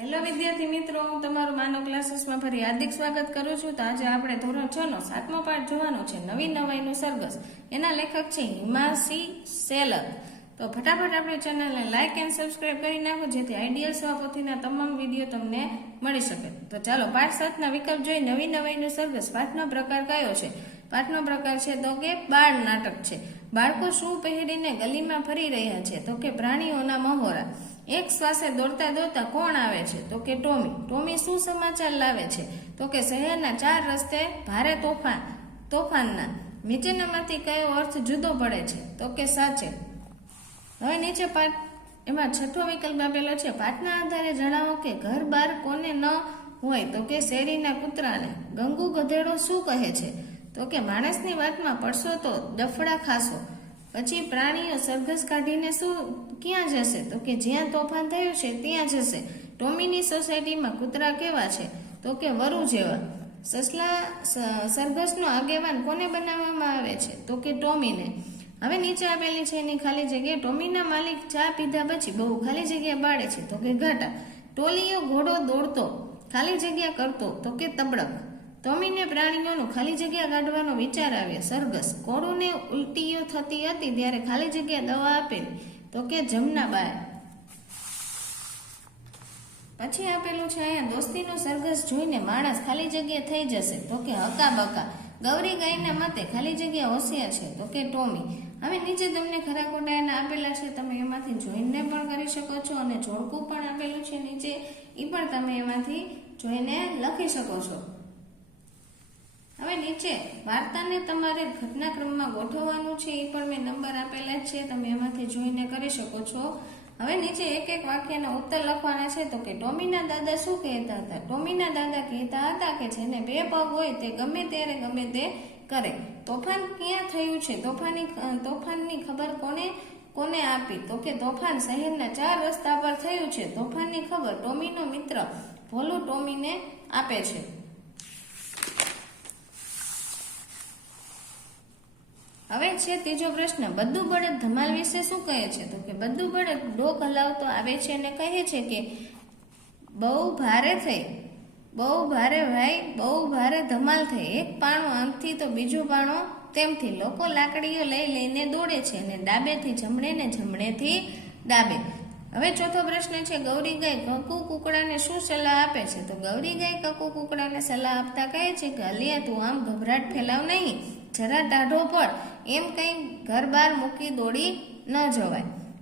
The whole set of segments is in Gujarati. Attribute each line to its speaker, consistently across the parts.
Speaker 1: હેલો વિદ્યાર્થી મિત્રો, હું તમારું માનવ ક્લાસીસમાં ફરી હાર્દિક સ્વાગત કરું છું. તો આજે આપણે ધોરણ છ નો સાતમો પાઠ જોવાનો છે નવી નવાઈનું સરઘસ. એના લેખક છે હિમાસી સેલક. તો ફટાફટ આપણી ચેનલને લાઇક એન્ડ સબસ્ક્રાઇબ કરી નાખો, જેથી આઈડિયલ સ્વાપોથીના તમામ વીડિયો તમને મળી શકે. તો ચાલો પાઠ સાતના વિકલ્પ જોઈ નવી નવાઈનું સરઘસ પાઠનો પ્રકાર કયો છે? પાઠનો પ્રકાર છે, તો કે બાળ નાટક છે. બાળકો શું પહેરીને ગલીમાં ફરી રહ્યા છે? તો કે પ્રાણીઓના મહોરા. એક શ્વાસે દોડતા દોડતા કોણ આવે છે? તો કે ટોમી. ટોમી શું સમાચાર લાવે છે? તો કે શહેરના ચાર રસ્તે ભારે તોફાન, તોફાનના. નીચેનામાંથી કયો અર્થ જુદો પડે છે? તો કે સાચે. હવે નીચે પાઠ, એમાં છઠ્ઠો વિકલ્પ આપેલો છે. પાઠના આધારે જણાવો કે ઘર બાર કોને ન હોય, તો કે શેરીના કૂતરાને. ગંગુ ગધેડો શું કહે છે? તો કે માણસની વાતમાં પડશો તો ડફડા ખાશો. પછી પ્રાણીઓ સરઘસ કાઢીને શું, ક્યાં જશે? તો કે જ્યાં તોફાન થયું છે ત્યાં જશે. ટોમીની સોસાયટીમાં કૂતરા કેવા છે? તો કે વરુ જેવા. સસલા સરઘસનો આગેવાન કોને બનાવવામાં આવે છે? તો કે ટોમીને. હવે નીચે આપેલી છે એની ખાલી જગ્યાએ ટોમીના માલિક ચા પીધા પછી બહુ ખાલી જગ્યા બાળે છે. તો કે ઘાટા. ટોલીઓ ઘોડો દોડતો, ખાલી જગ્યા કરતો, તો કે તબડક. ટોમીને પ્રાણીઓનું ખાલી જગ્યા કાઢવાનો વિચાર આવ્યો સરગસ કોળુને ઉલટીઓ થતી હતી ત્યારે ખાલી જગ્યા દવા આપેલી તો કે જમના બાય. પછી આપેલું છે અહીંયા, દોસ્તીનો સરઘસ જોઈને માણસ ખાલી જગ્યા થઈ જશે. તો કે હકા બકા ગૌરી ગાયના મતે ખાલી જગ્યા હોશિયાર છે. તો કે, ટોમી, હવે નીચે તમને ખરા ખોટા એના આપેલા છે, તમે એમાંથી જોઈને પણ કરી શકો છો અને જોડકું પણ આપેલું છે નીચે. એ પણ તમે એમાંથી જોઈને લખી શકો છો. હવે નીચે વાર્તાને તમારે ઘટનાક્રમમાં ગોઠવવાનું છે, એ પણ મેં નંબર આપેલા જ છે, તમે એમાંથી જોઈને કરી શકો છો. હવે નીચે એક એક વાક્યના ઉત્તર લખવાના છે, તો કે ટોમીના દાદા શું કહેતા હતા? ટોમીના દાદા કહેતા હતા કે જેને બે પગ હોય તે ગમે ત્યારે ગમે તે કરે. તોફાન ક્યાં થયું છે? તોફાની, તોફાનની ખબર કોને કોને આપી? તો કે તોફાન શહેરના ચાર રસ્તા પર થયું છે. તોફાનની ખબર ટોમીનો મિત્ર ભોલુ ટોમીને આપે છે. હવે છે ત્રીજો પ્રશ્ન, બધું બળદ ધમાલ વિશે શું કહે છે? તો કે બધું બળદ ડોક હલાવતો આવે છે અને કહે છે કે, બહુ ભારે થઈ, બહુ ભારે ભાઈ, બહુ ભારે ધમાલ થઈ. એક પાણો આમથી તો બીજું પાણો તેમથી. લોકો લાકડીઓ લઈ લઈને દોડે છે અને ડાબેથી જમણે ને જમણેથી ડાબે. હવે ચોથો પ્રશ્ન છે, ગૌરી ગાય કકુ કુકડાને શું સલાહ આપે છે? તો ગૌરી ગાય કકુ કુકડાને સલાહ આપતા કહે છે કે, અલિયા, તું આમ ગભરાટ ફેલાવ નહીં. જરા ટાઢો પડ એમ કંઈ ઘર બહાર મૂકી દોડી ન જવાય.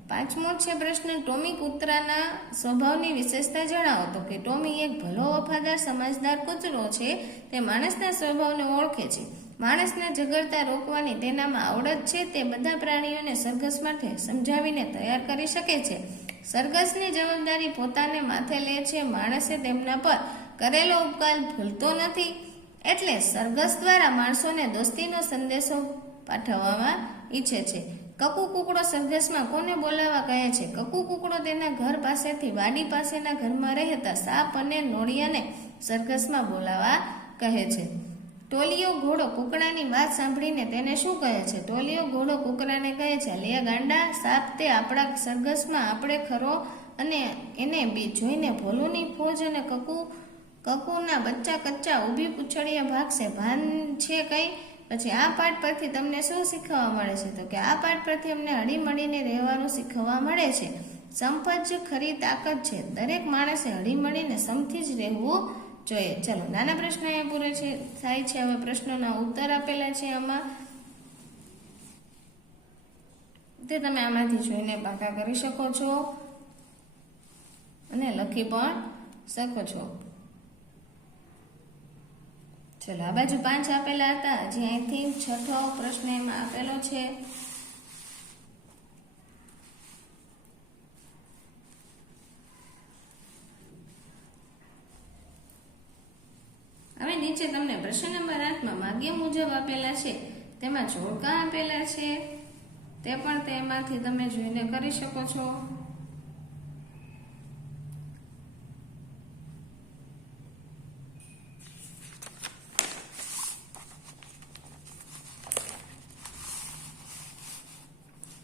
Speaker 1: પાંચમો છે પ્રશ્ન, ટોમી કૂતરાના સ્વભાવની વિશેષતા જણાવો. તો કે, ટોમી એક ભલો વફાદાર સમજદાર કૂતરો છે. તે માણસના સ્વભાવને ઓળખે છે. માણસને ઝઘડતા રોકવાની તેનામાં આવડત છે. તે બધા પ્રાણીઓને સરઘસ માટે સમજાવીને તૈયાર કરી શકે છે. સરઘસની જવાબદારી પોતાને માથે લે છે. માણસે તેમના પર કરેલો ઉપકાર ભૂલતો નથી. એટલે સરઘસ દ્વારા માણસોને દોસ્તીનો સંદેશો પાઠવવામાં ઈચ્છે છે. કકુ કુકડો સરઘસમાં કોને બોલાવવા કહે છે? કકુ કુકડો તેના ઘર પાસેથી વાડી પાસેના ઘરમાં રહેતા સાપ અને નોળિયાને સરઘસમાં બોલાવવા કહે છે. ટોલિયો ઘોડો કુકડાની વાત સાંભળીને તેને શું કહે છે? ટોલિયો ઘોડો કુકડાને કહે છે, લે ગાંડા, સાપ તે આપણા સરઘસમાં આપણે ખરો અને એને બી જોઈને ભોલુની ફોજ અને કકુ, કકુના બચ્ચા કચ્ચા ઊભી પૂછડીએ ભાગશે. ભાન છે કઈ? પછી આ પાઠ પરથી તમને શું શીખવા મળે છે? તો કે આ પાઠ પરથી અમને હળીમળીને રહેવાનું શીખવા મળે છે. સંપત જ ખરી તાકાત છે. દરેક માણસે હળીમળીને સમથી જ રહેવું જોઈએ, ચલો, નાના પ્રશ્ન અહીંયા પૂરે છે, થાય છે, હવે પ્રશ્નોના ઉત્તર આપેલા છે આમાં. તે તમે આમાંથી જોઈને પાકા કરી શકો છો. અને લખી પણ શકો છો. ચલો, આ બાજુ પાંચ આપેલા હતા, હજી અહીંથી છઠ્ઠો પ્રશ્ન એમાં આપેલો છે હવે નીચે તમને પ્રશ્ન નંબર માગ્ય મુજબ આપેલા છે. તેમાં જોડકા આપેલા છે? તે પણ તેમાંથી તમે જોઈને કરી શકો છો.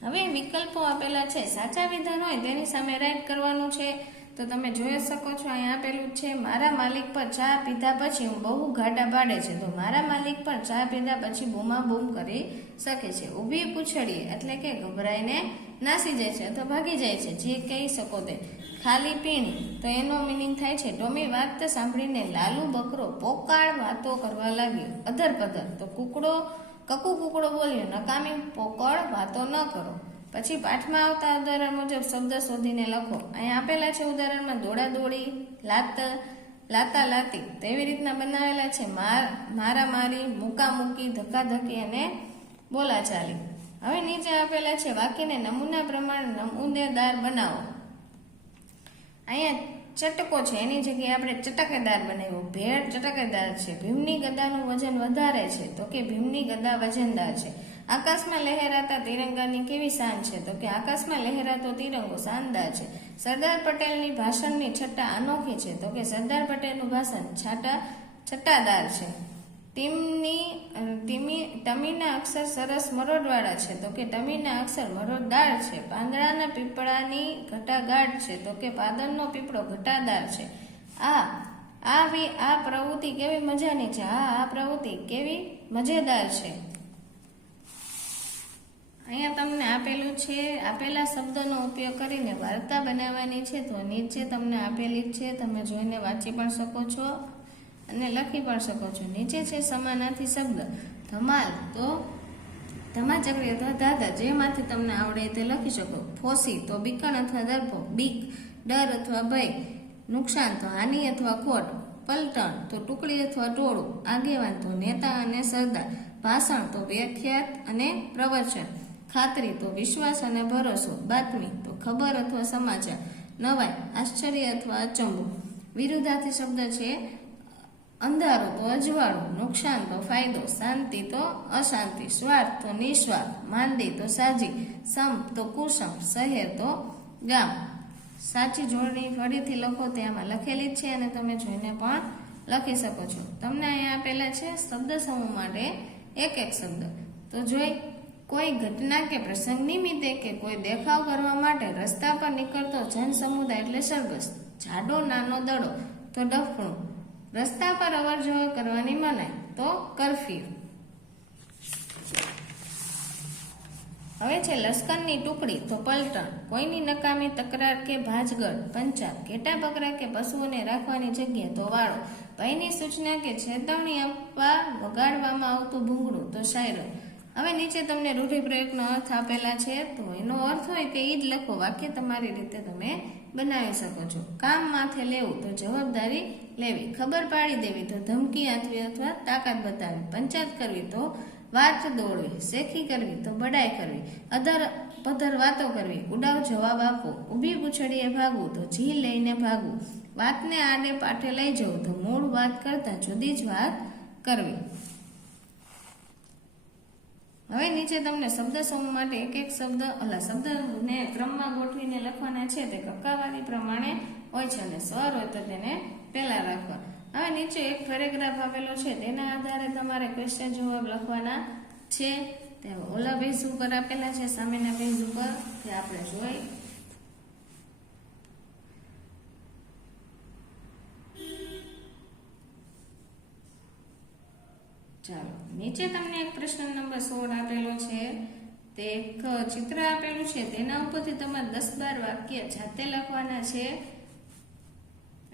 Speaker 1: હવે વિકલ્પો આપેલા છે. સાચા વિધાન હોય તેની સામે રાઈટ કરવાનું છે. તો તમે જોઈ શકો છો અહીંયા આપેલું છે, મારા માલિક પર ચા પીધા પછી હું બહુ ઘાટા પાડે છે. તો મારા માલિક પર ચા પીધા પછી બૂમા બૂમ કરી શકે છે. ઊભી પૂછડીએ એટલે કે ગભરાઈને નાસી જાય છે અથવા ભાગી જાય છે, જે કહી શકો તે. ખાલી પીણી. તો એનો મિનિંગ થાય છે, ટોમી, વાત સાંભળીને લાલુ બકરો પોકાળ વાતો કરવા લાગ્યો. અધર પધર તો કુકડો કકુ કુકડો બોલ્યો, નકામી પોકળ વાતો ન કરો. પછી પાઠમાં આવતા ઉદાહરણ મુજબ શબ્દ શોધીને લખો. અહીંયા આપેલા છે ઉદાહરણમાં દોડા દોડી, લાત, લાતા લાતી તેવી રીતના બનાવેલા છે. માર મારા મારી મૂકા મૂકી ધક્કા ધક્કી અને બોલા ચાલી હવે નીચે આપેલા છે વાક્યને નમૂના પ્રમાણે નમૂનેદાર બનાવો. અહીંયા ચટકો છે. એની જગ્યાએ આપણે ચટકેદાર બનાવ્યું. ભેળ ચટકેદાર છે. ભીમની ગદાનું વજન વધારે છે. તો કે ભીમની ગદા વજનદાર છે. આકાશમાં લહેરાતા તિરંગાની કેવી શાન છે? તો કે આકાશમાં લહેરાતો તિરંગો શાનદાર છે. સરદાર પટેલની ભાષણની છટ્ટા અનોખી છે. તો કે સરદાર પટેલનું ભાષણ છાટા છટ્ટાદાર છે. ટીમની ટીમી, ટમીના અક્ષર સરસ મરોડવાળા છે. તો કે ટમીના અક્ષર મરોડદાર છે. પાંદડાના પીપળાની ઘટાગાઢ છે. તો કે પાદરનો પીપળો ઘટાદાર છે. આ આ વી, આ પ્રવૃત્તિ કેવી મજાની છે? આ આ પ્રવૃત્તિ કેવી મજેદાર છે. અહીંયા તમને આપેલું છે, આપેલા શબ્દનો ઉપયોગ કરીને વાર્તા બનાવવાની છે, તો નીચે તમને આપેલી છે, તમે જોઈને વાંચી પણ શકો છો અને લખી પણ શકો છો. નીચે છે સમાનાર્થી શબ્દ. ધમાલ. તો ધમાચક્રી અથવા ધાધા, જેમાંથી તમને આવડે તે લખી શકો. ફોસી. તો બીકણ અથવા દર્પો બીક. ડર અથવા ભય. નુકસાન. તો હાનિ અથવા ખોટ. પલટણ. તો ટુકડી અથવા ટોળું. આગેવાન. તો નેતા અને સરદાર. ભાષણ. તો વ્યાખ્યાત અને પ્રવચન. ખાતરી તો વિશ્વાસ અને ભરોસો. બાતમી તો ખબર અથવા સમાચાર. નવાઈ, આશ્ચર્ય અથવા અચંબો. વિરુદ્ધાર્થી શબ્દ છે, અંધારું તો અજવાળું, નુકસાન તો ફાયદો, શાંતિ તો અશાંતિ, સ્વાર્થ તો નિસ્વાર્થ, માંદી તો સાજી સમ તો કુસમ શહેર તો ગામ. સાચી જોડણી ફરીથી લખો તેમાં લખેલી જ છે અને તમે જોઈને પણ લખી શકો છો. તમને અહીંયા આપેલા છે, શબ્દ સમૂહ માટે એક એક શબ્દ. તો જોઈ કોઈ ઘટના કે પ્રસંગ નિમિત્તે કે કોઈ દેખાવ કરવા માટે રસ્તા પર નીકળતો જન સમુદાય એટલે સરઘસ. જાડો, નાનો દડો, તો ડફણું. રસ્તા પર અવર જવર કરવાની મનાય તો કરફ્યુ. હવે છે લશ્કરની ટુકડી, તો પલટણ. કોઈની નકામી તકરાર કે ભાજગળ પંચાબ ઘેટા બકરા કે પશુઓને રાખવાની જગ્યા, તો વાળો. ભયની સૂચના કે છેતવણી આપવા વગાડવામાં આવતું ભૂંગળું, તો શાયરો. હવે નીચે તમને રૂઢિપ્રયોગનો અર્થ આપેલા છે, તો એનો અર્થ હોય કે એ જ લખો વાક્ય તમારી રીતે તમે બનાવી શકો છો. કામ માથે લેવું તો જવાબદારી લેવી. ખબર પાડી દેવી તો ધમકી આપવી અથવા તાકાત બતાવી પંચાયત કરવી તો વાત દોડવી. શેખી કરવી તો બડાઈ કરવી. અધર પધર વાતો કરવી. ઉડાવ જવાબ આપવો. ઊભી પૂછડીએ ભાગવું તો જી લઈને ભાગવું. વાતને આડે પાઠે લઈ જવું તો મૂળ વાત કરતાં જુદી જ વાત કરવી. હવે નીચે તમને શબ્દ સમૂહ માટે એક એક શબ્દ, અલા, શબ્દને ક્રમમાં ગોઠવીને લખવાના છે. તે કક્કાવાળી પ્રમાણે હોય છે અને સ્વર હોય તો તેને પહેલા રાખવા. હવે નીચે એક પેરેગ્રાફ આવેલો છે. તેના આધારે તમારે ક્વેશ્ચન જવાબ લખવાના છે. ઓલા બેઝ ઉપર આપેલા છે, સામેના બેઝ ઉપર. તે આપણે જોઈ નીચે તમને એક પ્રશ્ન નંબર સોળ આપેલો છે. તે એક ચિત્ર આપેલું છે. તેના ઉપરથી તમારે દસ બાર વાક્ય જાતે લખવાના છે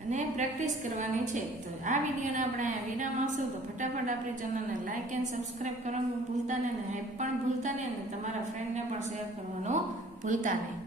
Speaker 1: અને પ્રેક્ટિસ કરવાની છે. તો આ વિડીયોને આપણે અહીંયા વિરામ આવશું તો ફટાફટ આપણી ચેનલને લાઇક એન્ડ સબસ્ક્રાઇબ કરવાનું ભૂલતા નહીં અને હેપ પણ ભૂલતા નહીં અને તમારા ફ્રેન્ડને પણ શેર કરવાનું ભૂલતા નહીં.